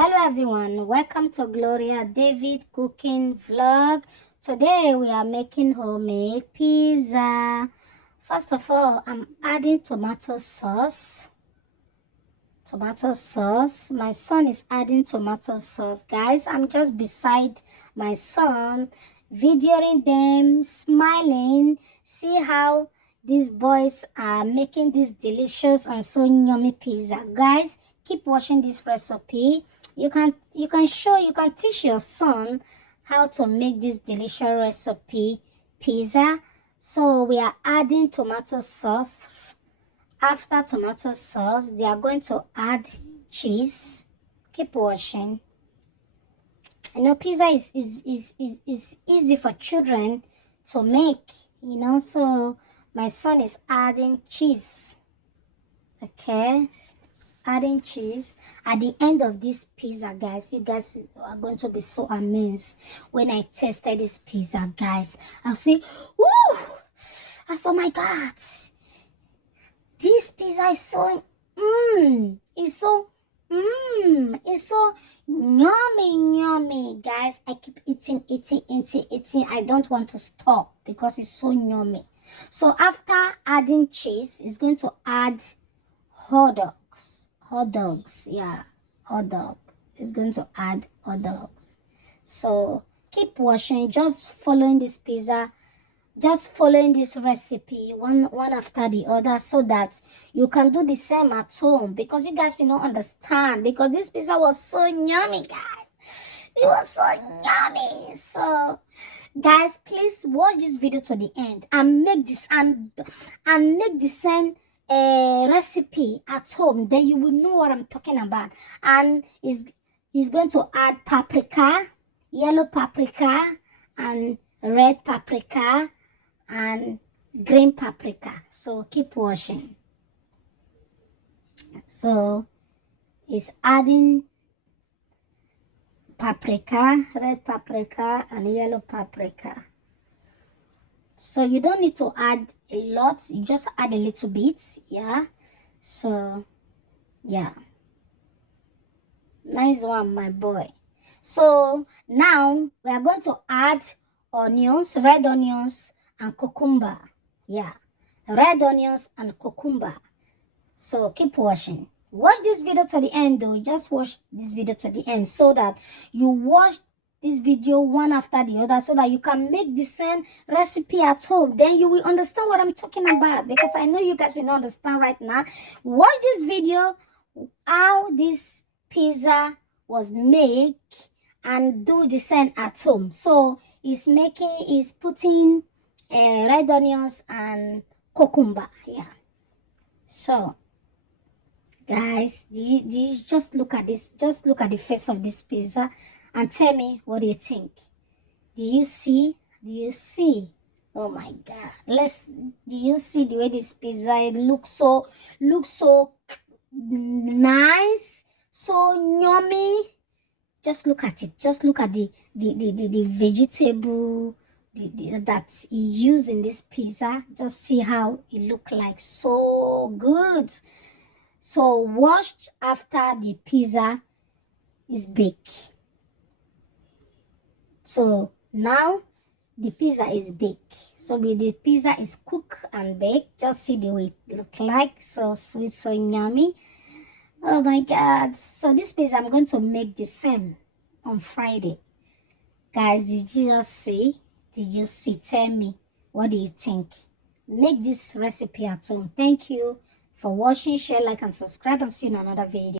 Hello everyone, welcome to Gloria David cooking vlog. Today we are making homemade pizza. First of all, I'm adding tomato sauce. My son is adding tomato sauce. Guys, I'm just beside my son, videoing them, smiling. See how these boys are making this delicious and so yummy pizza. Guys, keep watching this recipe. You can teach your son how to make this delicious recipe pizza. So we are adding tomato sauce. After tomato sauce, they are going to add cheese. Keep watching. You know, pizza is easy for children to make, you know, so my son is adding cheese. Okay, adding cheese at the end of this pizza. Guys, you guys are going to be so amazed when I tasted this pizza. Guys, I'll say, woo, oh my god, this pizza is so it's so yummy. Guys, I keep eating. I don't want to stop because it's so yummy. So after adding cheese, it's going to add hot dogs. Yeah, hot dog. It's going to add hot dogs. So keep watching, just following this pizza, just following this recipe one after the other, so that you can do the same at home, because you guys will not understand, because this pizza was so yummy, guys. It was so yummy. So guys, please watch this video to the end and make this and make the same recipe at home. Then you will know what I'm talking about. And he's going to add paprika, yellow paprika and red paprika and green paprika. So keep watching. So he's adding paprika, red paprika and yellow paprika. So you don't need to add a lot, you just add a little bit. Yeah, so yeah, nice one, my boy. So now we are going to add onions, red onions and cucumber. Yeah, red onions and cucumber. So keep watching. Watch this video to the end though. Just watch this video to the end, so that you watch this video one after the other, so that you can make the same recipe at home. Then you will understand what I'm talking about, because I know you guys will not understand right now. Watch this video, how this pizza was made, and do the same at home. So he's putting red onions and cucumber. Yeah. So guys, do you just look at this, just look at the face of this pizza and tell me, what do you think? Do you see? Oh my god, do you see the way this pizza looks so nice, so yummy? Just look at it. Just look at the vegetable that he used in this pizza. Just see how it look like, so good. So washed after the pizza is baked. So now the pizza is baked. So the pizza is cooked and baked. Just see the way it look like, so sweet, so yummy. Oh my god. So this pizza I'm going to make the same on Friday. Guys, did you just see? Did you see? Tell me, what do you think? Make this recipe at home. Thank you for watching. Share, like and subscribe, and see you in another video.